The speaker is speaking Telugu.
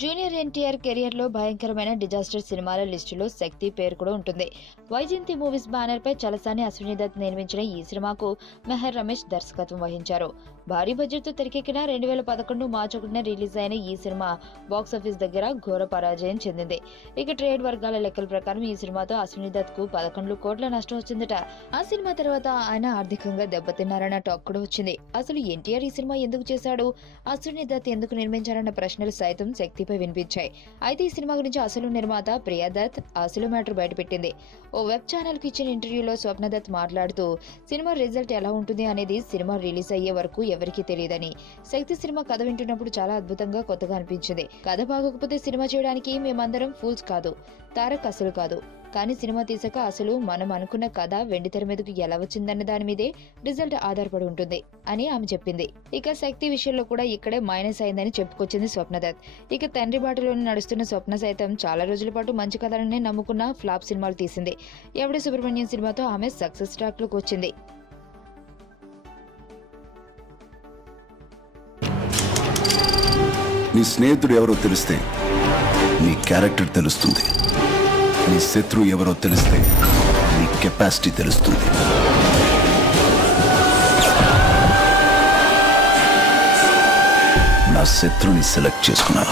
జూనియర్ ఎన్టీఆర్ కెరియర్ లో భయంకరమైన డిజాస్టర్ సినిమాల లిస్టులో శక్తి పేరు కూడా ఉంటుంది. వైజయంతి మూవీస్ బ్యానర్ పై చలసాని అశ్విని దత్ నిర్మించిన ఈ సినిమాకు మెహర్ రమేష్ దర్శకత్వం వహించారు. భారీ బడ్జెట్ తో తెరకెక్కిన 2011 మార్చి 1న రిలీజ్ అయిన ఈ సినిమా బాక్సాఫీస్ దగ్గర ఘోర పరాజయం చెందింది. ఇక ట్రేడ్ వర్గాల లెక్కల ప్రకారం ఈ సినిమాతో అశ్విని దత్ కు 11 కోట్ల నష్టం వచ్చిందట. ఆ సినిమా తర్వాత ఆయన ఆర్థికంగా దెబ్బతిన్నారన్న టాక్ కూడా వచ్చింది. అసలు ఎన్టీఆర్ ఈ సినిమా ఎందుకు చేశాడు, అశ్విని దత్ ఎందుకు నిర్మించారన్న ప్రశ్నలు సైతం శక్తిపై వినిపించాయి. అయితే ఈ సినిమా గురించి అసలు నిర్మాత ప్రియా దత్ అసలు మ్యాటర్ బయటపెట్టింది. ఓ వెబ్ ఛానల్ కి ఇచ్చిన ఇంటర్వ్యూలో స్వప్న దత్ మాట్లాడుతూ సినిమా రిజల్ట్ ఎలా ఉంటుంది అనేది సినిమా రిలీజ్ అయ్యే వరకు ఎవరికీ తెలియదని, శక్తి సినిమా కథ వింటున్నప్పుడు చాలా అద్భుతంగా కొత్తగా అనిపించింది. కథ బాగోకపోతే సినిమా చేయడానికి మేమందరం ఫూల్స్ కాదు, తారక్ అసలు కాదు. కానీ సినిమా తీసాక అసలు మనం అనుకున్న కథ వెండితెర మీదకు ఎలా వచ్చిందన్న దాని మీదే రిజల్ట్ ఆధారపడి ఉంటుంది అని ఆమె చెప్పింది. ఇక శక్తి విషయంలో కూడా ఇక్కడే మైనస్ అయిందని చెప్పుకొచ్చింది స్వప్న దత్. ఇక తండ్రి బాటలోనే నడుస్తున్న స్వప్న సైతం చాలా రోజుల పాటు మంచి కథలనే నమ్ముకున్న ఫ్లాప్ సినిమాలు తీసింది. ఎవడే సుబ్రహ్మణ్యం సినిమాతో ఆమె సక్సెస్ ట్రాక్ లోకి వచ్చింది. నీ స్నేహితుడు ఎవరో తెలిస్తే నీ క్యారెక్టర్ తెలుస్తుంది. నీ శత్రువు ఎవరో తెలిస్తే నీ కెపాసిటీ తెలుస్తుంది. నా శత్రుని సెలెక్ట్ చేసుకున్నా.